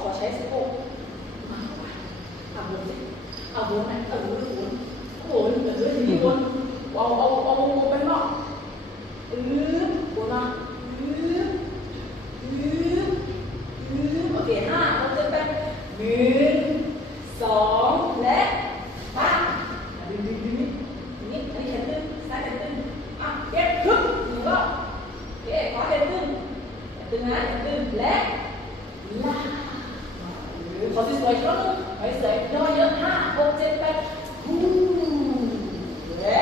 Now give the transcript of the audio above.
ขอใช้สะโพกเอาบนสิเอาบนไหนเอาบนบนทีนี้บนเอาวงไปข้างนอกบนมาโอเค5เราเดินไป1 2และมาดึงนี่อันนี้แขนตึงซ้ายแขนตึงเก็บทึบ1 รอบโอเคขวาแขนตึงนะแขนตึงและลากขอสวยๆอีกรอบนึงสวยๆย่อเยอะ5 6 7 8และ